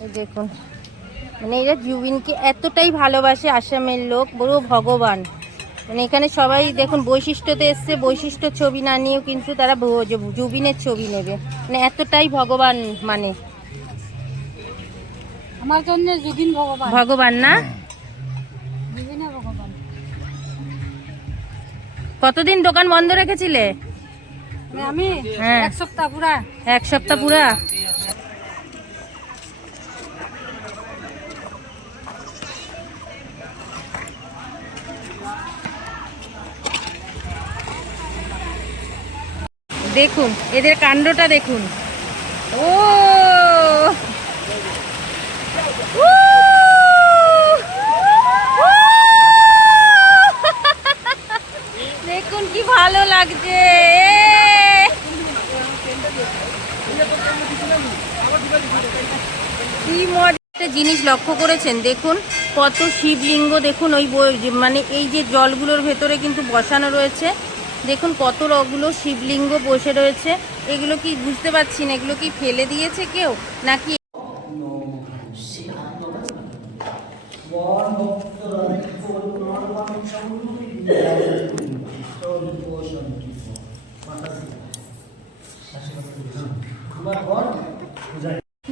এই দেখুন, মানে এরা জুবিনকে এতটাই ভালোবাসে আসামের লোক, বড় ভগবান। মানে এখানে সবাই দেখুন বৈশিষ্ট্যতে এসছে, বৈশিষ্ট্য ছবি না নিয়েও কিন্তু তারা জুবিনের ছবি নেবে, মানে এতটাই ভগবান। মানে আমার জন্য জুবিন ভগবান, ভগবান না? জুবিনের ভগবান। কতদিন দোকান বন্ধ রেখেছিলে? আমি হ্যাঁ, 1 সপ্তাহ পুরা। 1 সপ্তাহ পুরা। দেখুন এদের কাণ্ডটা দেখুন। ও দেখুন কি ভালো লাগছে। কি মজা একটা জিনিস লক্ষ্য করেছেন, দেখুন কত শিবলিঙ্গ, দেখুন ওই মানে এই যে জলগুলোর ভেতরে কিন্তু বসানো রয়েছে, দেখুন কতগুলো শিবলিঙ্গ বসে রয়েছে। এগুলো কি বুঝতে পারছি না, এগুলো কি ফেলে দিয়েছে কেউ নাকি?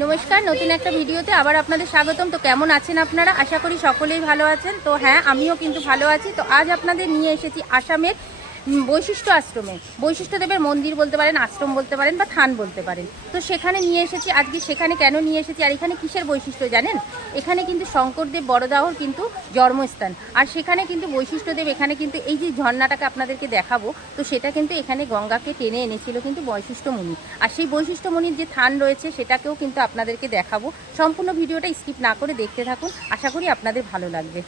নমস্কার, নতুন একটা ভিডিওতে আবার আপনাদের স্বাগতম। তো কেমন আছেন আপনারা? আশা করি সকলেই ভালো আছেন। তো হ্যাঁ, আমিও কিন্তু ভালো আছি। তো আজ আপনাদের নিয়ে এসেছি আসামের বৈশিষ্ট্য আশ্রমে। বৈশিষ্ট্যদেবের মন্দির বলতে পারেন, আশ্রম বলতে পারেন, বা থান বলতে পারেন। তো সেখানে নিয়ে এসেছি আজকে। সেখানে কেন নিয়ে এসেছি আর এখানে কিসের বৈশিষ্ট্য জানেন? এখানে কিন্তু শঙ্করদেব বড়দাহর কিন্তু জন্মস্থান। আর সেখানে কিন্তু বৈশিষ্ট্যদেব এখানে কিন্তু এই যে ঝর্ণাটাকে আপনাদেরকে দেখাবো, তো সেটা কিন্তু এখানে গঙ্গাকে টেনে এনেছিল কিন্তু বৈশিষ্ট্য মুনি। আর সেই বৈশিষ্ট্য মুনির যে থান রয়েছে সেটাকেও কিন্তু আপনাদেরকে দেখাবো। সম্পূর্ণ ভিডিওটা স্কিপ না করে দেখতে থাকুন, আশা করি আপনাদের ভালো লাগবে।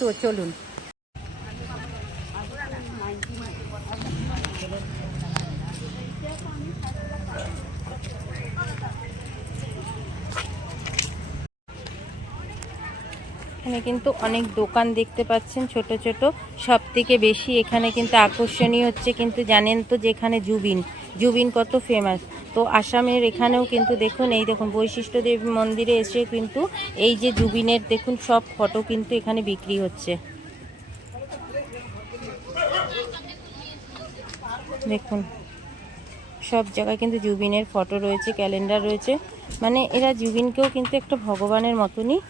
তো চলুন। এখানে কিন্তু অনেক দোকান দেখতে পাচ্ছেন, ছোট ছোট। সব থেকে বেশি এখানে কিন্তু আকর্ষণীয় হচ্ছে কিন্তু জানেন তো যে এখানে জুবিন কত ফেমাস। তো আসামের এখানেও কিন্তু দেখুন, এই দেখুন বৈশিষ্ট্য দেবী মন্দিরে এসে কিন্তু এই যে জুবিনের দেখুন সব ফটো কিন্তু এখানে বিক্রি হচ্ছে। দেখুন সব জায়গায় কিন্তু জুবিনের ফটো রয়েছে, ক্যালেন্ডার রয়েছে। মানে এরা জুবিনকেও কিন্তু একটা ভগবানের মতনই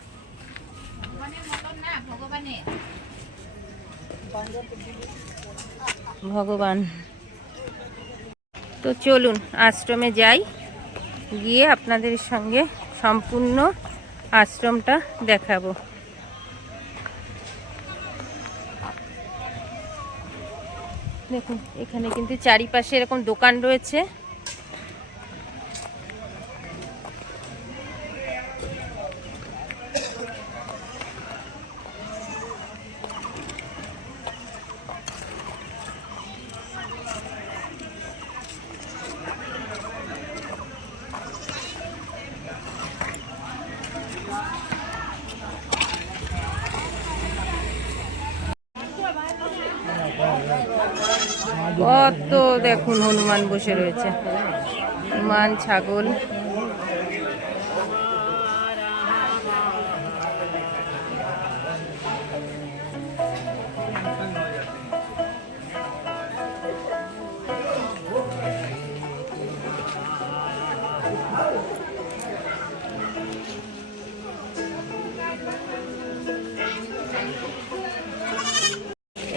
ভগবান। তো চলুন আশ্রমে যাই, গিয়ে আপনাদের সঙ্গে সম্পূর্ণ আশ্রমটা দেখাবো। দেখুন এখানে কিন্তু চারিপাশে এরকম দোকান রয়েছে। কত দেখুন হনুমান বসে রয়েছে, হনুমান, ছাগল।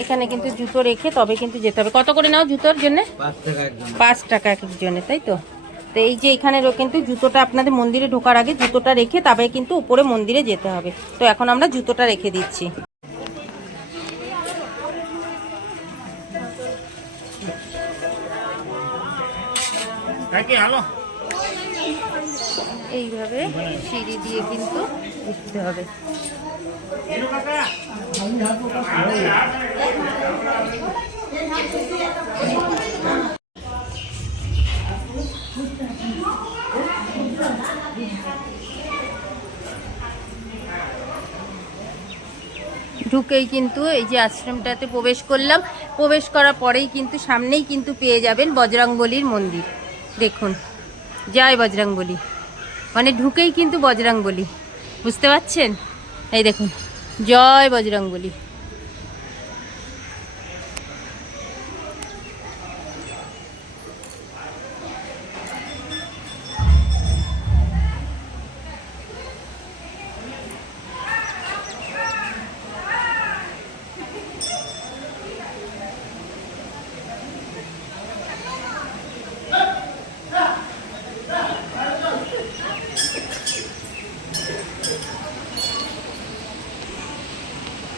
এখানে কিন্তু জুতো রেখে তবে কিন্তু যেতে হবে। কত করে নাও জুতোর জন্য? 5 টাকা এক জন্য, তাই তো? তো এই যে এখানে কিন্তু জুতোটা আপনাদের মন্দিরে ঢোকার আগে জুতোটা রেখে তবে কিন্তু উপরে মন্দিরে যেতে হবে। তো এখন আমরা জুতোটা রেখে দিচ্ছি। এইভাবে সিঁড়ি দিয়ে কিন্তু উঠতে হবে। ঢুকেই কিন্তু এই যে আশ্রমটাতে প্রবেশ করলাম। প্রবেশ করার পরেই কিন্তু সামনেই কিন্তু পেয়ে যাবেন বজরংবলীর মন্দির। দেখুন, জয় বজরংবলী। মানে ঢুকেই কিন্তু বজরংবলী, বুঝতে পারছেন? এই দেখুন, জয় বজরংবলী।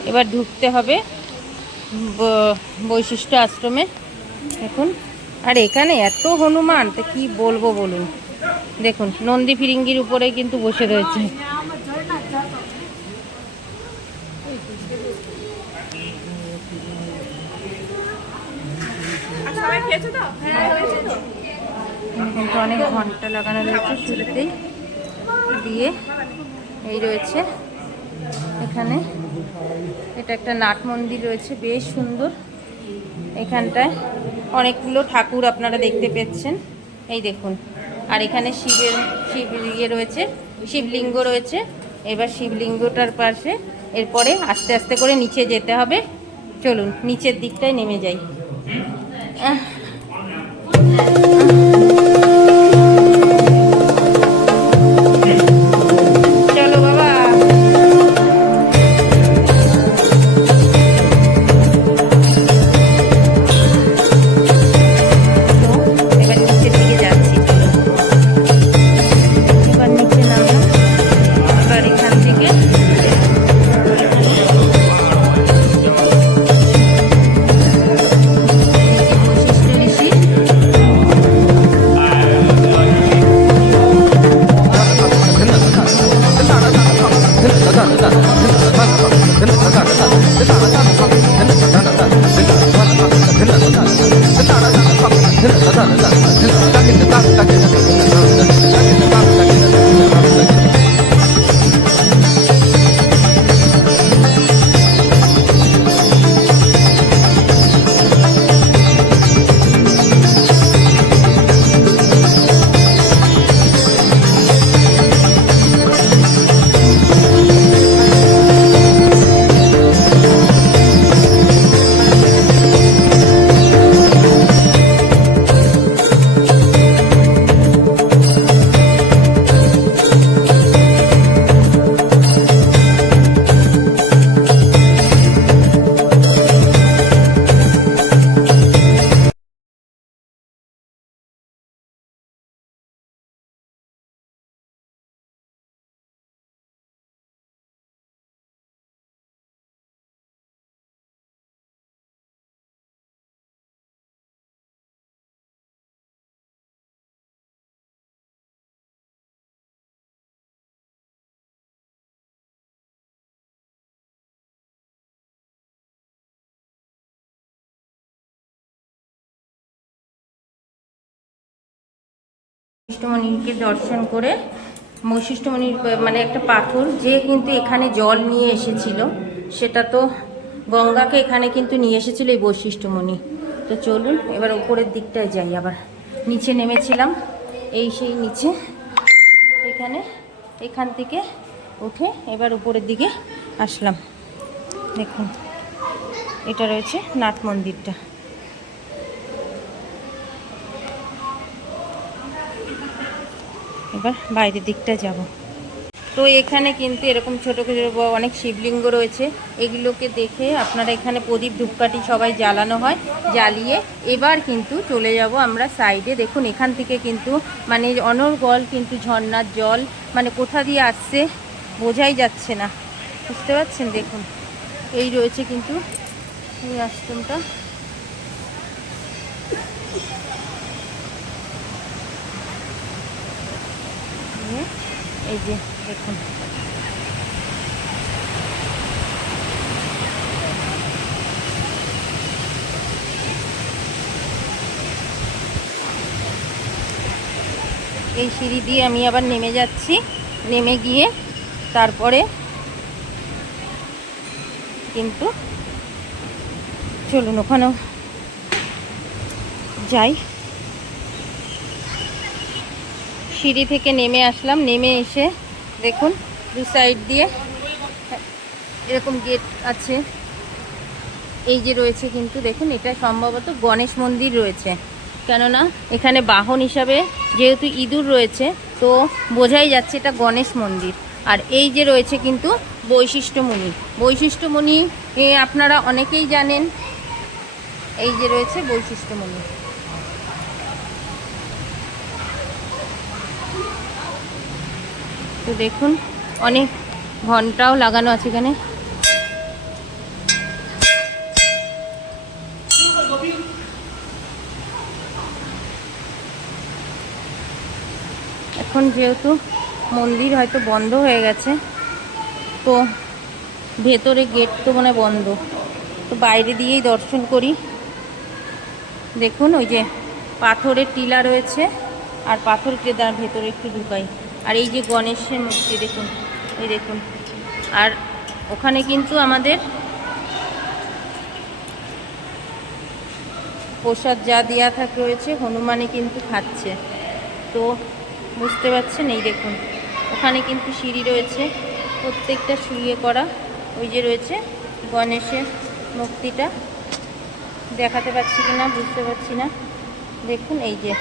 এবার ঢুকতে হবে বৈশিষ্ট্য আশ্রমে। দেখুন, আর এখানে এত হনুমান, তো কি বলবো বলুন। দেখুন, নন্দী ফিরিঙ্গির উপরে কিন্তু বসে রয়েছে। কিন্তু অনেক ঘন্টা লাগানো রয়েছে চুরিতেই দিয়ে। এই রয়েছে এখানে, এটা একটা নাট মন্দির রয়েছে, বেশ সুন্দর। এখানটায় অনেকগুলো ঠাকুর আপনারা দেখতে পাচ্ছেন, এই দেখুন। আর এখানে রয়েছে, শিবলিঙ্গ রয়েছে। এবার শিবলিঙ্গটার পাশে এরপরে আস্তে আস্তে করে নিচে যেতে হবে। চলুন নিচের দিকটায় নেমে যাই। বৈশিষ্ট্যমণিকে দর্শন করে, বৈশিষ্ট্যমণির মানে একটা পাথর, যে কিন্তু এখানে জল নিয়ে এসেছিল, সেটা তো গঙ্গাকে এখানে কিন্তু নিয়ে এসেছিল এই বৈশিষ্ট্যমণি। তো চলুন এবার উপরের দিকটায় যাই। আবার নিচে নেমেছিলাম, এই সেই নিচে, এখান থেকে উঠে এবার উপরের দিকে আসলাম। দেখুন, এটা রয়েছে নাট মন্দিরটা। এবার বাইরের দিকটা যাব। তো এখানে কিন্তু এরকম ছোটো ছোটো অনেক শিবলিঙ্গ রয়েছে। এগুলোকে দেখে আপনারা, এখানে প্রদীপ ধূপকাঠি সবাই জ্বালানো হয়, জ্বালিয়ে এবার কিন্তু চলে যাব আমরা সাইডে। দেখুন, এখান থেকে কিন্তু মানে অনর্গল কিন্তু ঝর্ণার জল, মানে কোথা দিয়ে আসছে বোঝাই যাচ্ছে না, বুঝতে পারছেন? দেখুন, এই রয়েছে কিন্তু এই আশ্রমটা। এই যে দেখুন, এই সিঁড়ি দিয়ে আমি আবার নেমে যাচ্ছি। নেমে গিয়ে তারপরে কিন্তু চলুন ওখানেও যাই। সিঁড়ি থেকে নেমে আসলাম, নেমে এসে দেখুন দু সাইড দিয়ে এরকম গেট আছে। এই যে রয়েছে কিন্তু দেখুন এটা সম্ভবত গণেশ মন্দির রয়েছে, কেননা এখানে বাহন হিসাবে যেহেতু ইঁদুর রয়েছে তো বোঝাই যাচ্ছে এটা গণেশ মন্দির। আর এই যে রয়েছে কিন্তু বৈশিষ্ট্যমণি। বৈশিষ্ট্যমণি আপনারা অনেকেই জানেন, এই যে রয়েছে বৈশিষ্ট্যমণি। তো দেখুন অনেক ঘন্টাও লাগানো আছে এখানে। এখন যেহেতু মন্দির হয়তো বন্ধ হয়ে গেছে তো ভেতরে গেট তো মনে বন্ধ, তো বাইরে দিয়েই দর্শন করি। দেখুন ওই যে পাথরের টিলা রয়েছে আর পাথর কেদার ভেতরে একটু ঢুকাই। আর এই যে গণেশের মূর্তি দেখুন, এই দেখুন। আর ওখানে কিন্তু আমাদের প্রসাদ যা দেওয়া থাকে রয়েছে হনুমানে কিন্তু খাচ্ছে, তো বুঝতে পারছেন। এই দেখুন ওখানে কিন্তু সিঁড়ি রয়েছে, প্রত্যেকটা শুয়ে করা। ওই যে রয়েছে গণেশের মূর্তিটা, দেখাতে পাচ্ছি কিনা বুঝতে পারছি না। দেখুন এই যে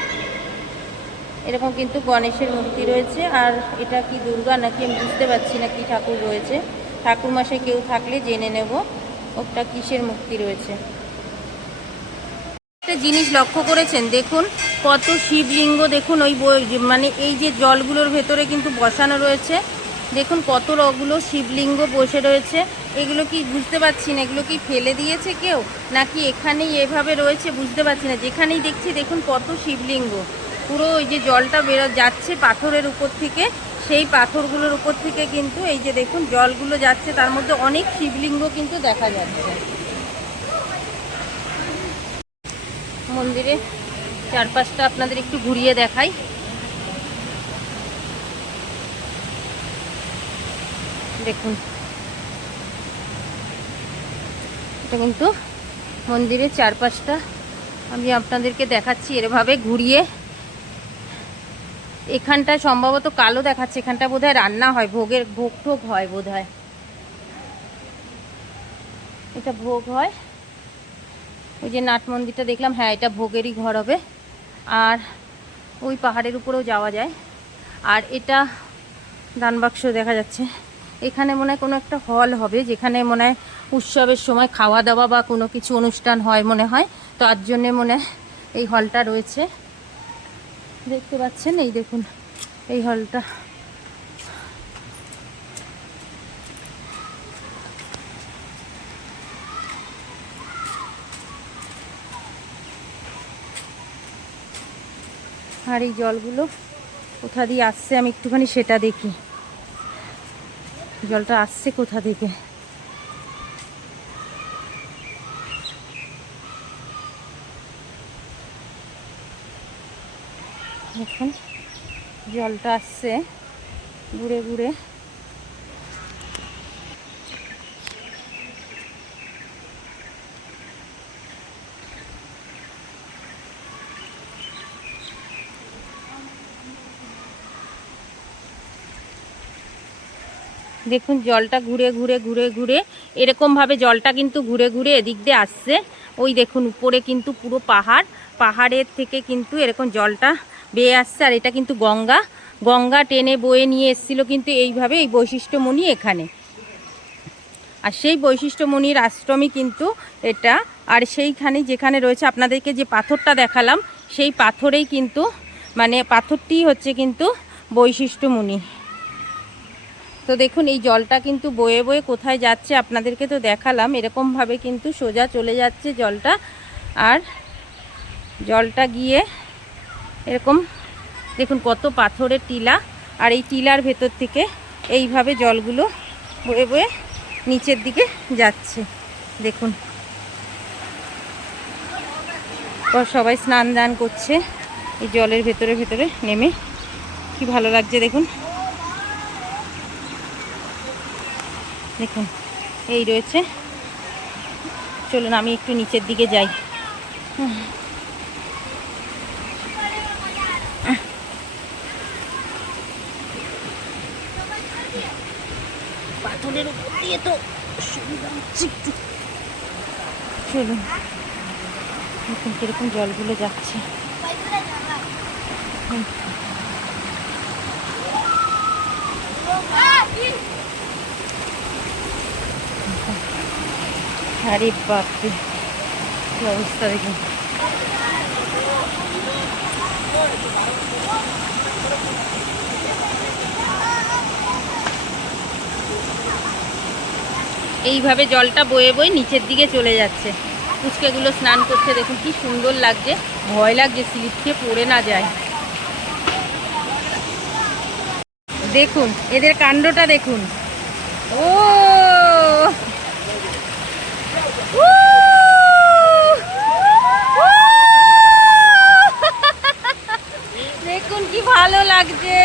এরকম কিন্তু গণেশের মূর্তি রয়েছে। আর এটা কি দুর্গা নাকি আমি বুঝতে পারছি না কি ঠাকুর রয়েছে। ঠাকুরমশাই কেউ থাকলে জেনে নেব ওটা কিসের মূর্তি রয়েছে। একটা জিনিস লক্ষ্য করেছেন, দেখুন কত শিবলিঙ্গ। দেখুন ওই মানে এই যে জলগুলোর ভেতরে কিন্তু বসানো রয়েছে। দেখুন কতগুলো শিবলিঙ্গ বসে রয়েছে। এগুলো কি বুঝতে পারছি না, এগুলো কি ফেলে দিয়েছে কেউ নাকি এখানেই এভাবে রয়েছে বুঝতে পারছি না। যেখানেই দেখছি দেখুন কত শিবলিঙ্গ, পুরো ওই যে জলটা যাচ্ছে পাথরের উপর থেকে, সেই পাথরগুলোর উপর থেকে কিন্তু এই যে দেখুন জলগুলো যাচ্ছে, তার মধ্যে অনেক শিবলিঙ্গ কিন্তু দেখা যাচ্ছে। মন্দিরে চারপাশটা আপনাদের একটু ঘুরিয়ে দেখাই। দেখুন এটা কিন্তু মন্দিরের চারপাশটা আমি আপনাদেরকে দেখাচ্ছি এভাবে ঘুরিয়ে। এখানটা সম্ভবত কালো দেখাচ্ছে, এখানটা বোধহয় রান্না হয়, ভোগ টোগ হয় বোধহয়, এটা ভোগ হয়। ওই যে নাট মন্দিরটা দেখলাম, হ্যাঁ এটা ভোগেরই ঘর হবে। আর ওই পাহাড়ের উপরেও যাওয়া যায়। আর এটা দানবাক্স দেখা যাচ্ছে। এখানে মনে হয় কোনো একটা হল হবে, যেখানে মনে হয় উৎসবের সময় খাওয়া দাওয়া বা কোনো কিছু অনুষ্ঠান হয় মনে হয়, তো তার জন্যে মনে হয় এই হলটা রয়েছে। দেখতে পাচ্ছেন এই দেখুন এই হলটা। আর এই জলগুলো কোথা দিয়ে আসছে আমি একটুখানি সেটা দেখি, জলটা আসছে কোথা থেকে। দেখুন জলটা আসছে ঘুরে ঘুরে। দেখুন জলটা ঘুরে ঘুরে ঘুরে ঘুরে এরকমভাবে জলটা কিন্তু ঘুরে ঘুরে এদিক দিয়ে আসছে। ওই দেখুন উপরে কিন্তু পুরো পাহাড়ের থেকে কিন্তু এরকম জলটা বেয়ে আসছে। আর এটা কিন্তু গঙ্গা টেনে বয়ে নিয়ে এসেছিলো কিন্তু এইভাবে এই বৈশিষ্ট্যমণি এখানে। আর সেই বৈশিষ্ট্যমণির আশ্রমই কিন্তু এটা। আর সেইখানে যেখানে রয়েছে আপনাদেরকে যে পাথরটা দেখালাম, সেই পাথরেই কিন্তু মানে পাথরটি হচ্ছে কিন্তু বৈশিষ্ট্যমণি। তো দেখুন এই জলটা কিন্তু বয়ে বয়ে কোথায় যাচ্ছে আপনাদেরকে তো দেখালাম, এরকমভাবে কিন্তু সোজা চলে যাচ্ছে জলটা। আর জলটা গিয়ে এরকম দেখুন কত পাথরের টিলা, আর এই টিলার ভেতর থেকে এইভাবে জলগুলো বয়ে বয়ে নিচের দিকে যাচ্ছে। দেখুন সবাই স্নান দান করছে এই জলের ভেতরে ভেতরে নেমে, কি ভালো লাগছে দেখুন। দেখুন এই রয়েছে, চলুন আমি একটু নিচের দিকে যাই। পাথরের উপর দিয়ে তো সুবিধা হচ্ছে একটু। চলুন দেখুন কিরকম জলগুলো যাচ্ছে। আরে বাপরে কি অবস্থা দেখুন। এইভাবে জলটা বয়ে বয়ে নিচের দিকে চলে যাচ্ছে। পুচকেগুলো স্নান করছে দেখুন কি সুন্দর লাগছে। ভয় লাগছে স্লিপ খেয়ে পড়ে না যায়। দেখুন এদের কাণ্ডটা দেখুন। ও দেখুন কি ভালো লাগছে।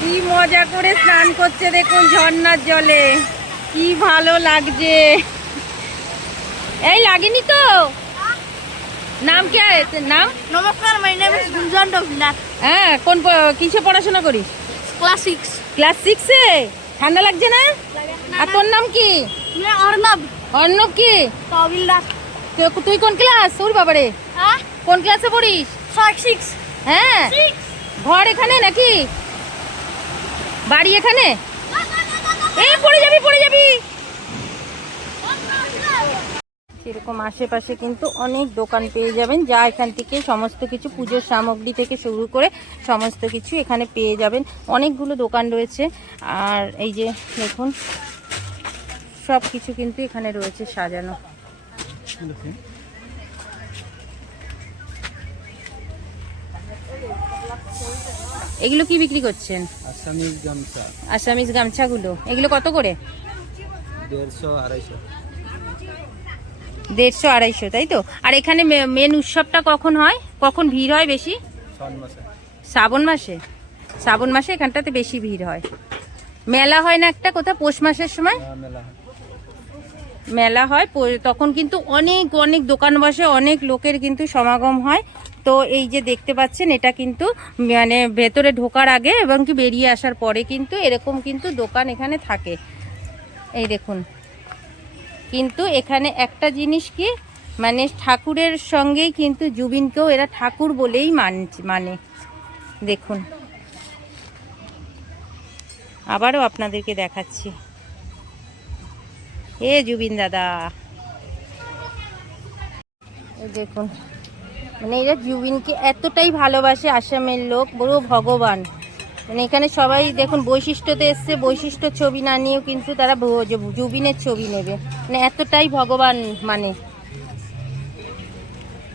কি মজা করে স্নান করছে দেখুন ঝর্ণার জলে, কি ভালো লাগছে। এই লাগেনি তো? নাম কি নাম? নমস্কার, মাই নেম ইজ গুঞ্জন রবিনাথ, হ্যাঁ কোন কিসে পড়াশোনা করিস? ক্লাস 6। ক্লাস 6-এ? ঠান্ডা লাগছে না? আর তোর নাম কি? অর্ণব। অর্ণব কি? তবিলদাস। তুই কোন ক্লাস? ওর বাবারে, হ্যাঁ, কোন ক্লাসে পড়িস? 6। হ্যাঁ, ঘর এখানে নাকি বাড়ি এখানে? এই পড়ে যাবি পড়ে যাবি। এরকম আশেপাশে কিন্তু অনেক দোকান পেয়ে যাবেন, যা এখান থেকে সমস্ত কিছু পুজোর সামগ্রী থেকে শুরু করে সমস্ত কিছু এখানে পেয়ে যাবেন। অনেকগুলো দোকান রয়েছে। আর এই যে দেখুন সব কিছু কিন্তু এখানে রয়েছে সাজানো। এগুলো কি বিক্রি করছেন? আসামিজ গামছা আসামিজ গামছাগুলো, এগুলো কত করে? 150-250। 150-250, তাই তো? আর এখানে মেন উৎসবটা কখন হয়, কখন ভিড় হয় বেশি? শ্রাবণ মাসে। শ্রাবণ মাসে? শ্রাবণ মাসে এখানটাতে বেশি ভিড় হয়। মেলা হয় না একটা কোথাও পৌষ মাসের সময়? মেলা হয়। মেলা হয় তখন কিন্তু অনেক অনেক দোকান বসে, অনেক লোকের কিন্তু সমাগম হয়। তো এই যে দেখতে পাচ্ছেন এটা কিন্তু মানে ভেতরে ঢোকার আগে এবং কি বেরিয়ে আসার পরে কিন্তু এরকম কিন্তু দোকান এখানে থাকে। এই দেখুন কিন্তু এখানে একটা জিনিস কি মানে ঠাকুরের সঙ্গেই কিন্তু জুবিনকেও এরা ঠাকুর বলেই মানে দেখুন আবারও আপনাদেরকে দেখাচ্ছি। এ জুবিন দাদা, এই দেখুন মানে এরা জুবিনকে এতটাই ভালোবাসে আসামের লোক, বড় ভগবান। মানে এখানে সবাই দেখুন বৈশিষ্ট্যতে এসছে, বৈশিষ্ট্য ছবি না নিয়েও কিন্তু তারা জুবিনের ছবি নেবে, মানে এতটাই ভগবান মানে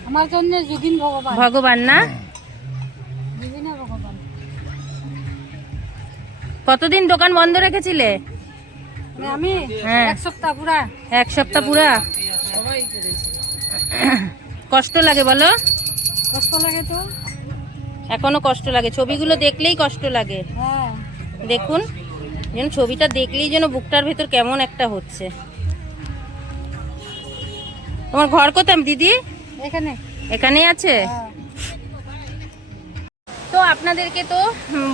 আমার জন্য জুবিন ভগবান। ভগবান না? জুবিনে ভগবান। কতদিন দোকান বন্ধ রেখেছিলে? মানে আমি হ্যাঁ। 1 সপ্তাহ পুরা। 1 সপ্তাহ পুরা? কষ্ট লাগে বলো? কষ্ট লাগে তো। এখনো কষ্ট লাগে, ছবিগুলো দেখলেই কষ্ট লাগে। হ্যাঁ, দেখুন যেন ছবিটা দেখলেই যেন বুকটার ভেতর কেমন একটা হচ্ছে। তোমার ঘর কোথায় দিদি? এখানে। এখানেই আছে? হ্যাঁ। তো আপনাদেরকে তো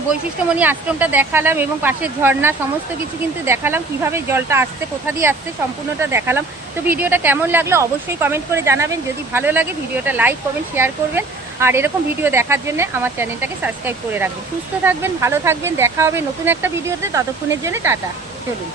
বৈশিষ্ট্যমণি আশ্রমটা দেখালাম এবং পাশের ঝর্ণা সমস্ত কিছু কিন্তু দেখালাম, কিভাবে জলটা আসছে, কোথা দিয়ে আসছে সম্পূর্ণটা দেখালাম। তো ভিডিওটা কেমন লাগলো অবশ্যই কমেন্ট করে জানাবেন। যদি ভালো লাগে ভিডিওটা লাইক করবেন, শেয়ার করবেন। আর এরকম ভিডিও দেখার জন্য আমার চ্যানেলটাকে সাবস্ক্রাইব করে রাখবেন। সুস্থ থাকবেন, ভালো থাকবেন, দেখা হবে নতুন একটা ভিডিওতে। ততক্ষণের জন্য টাটা। চলুন।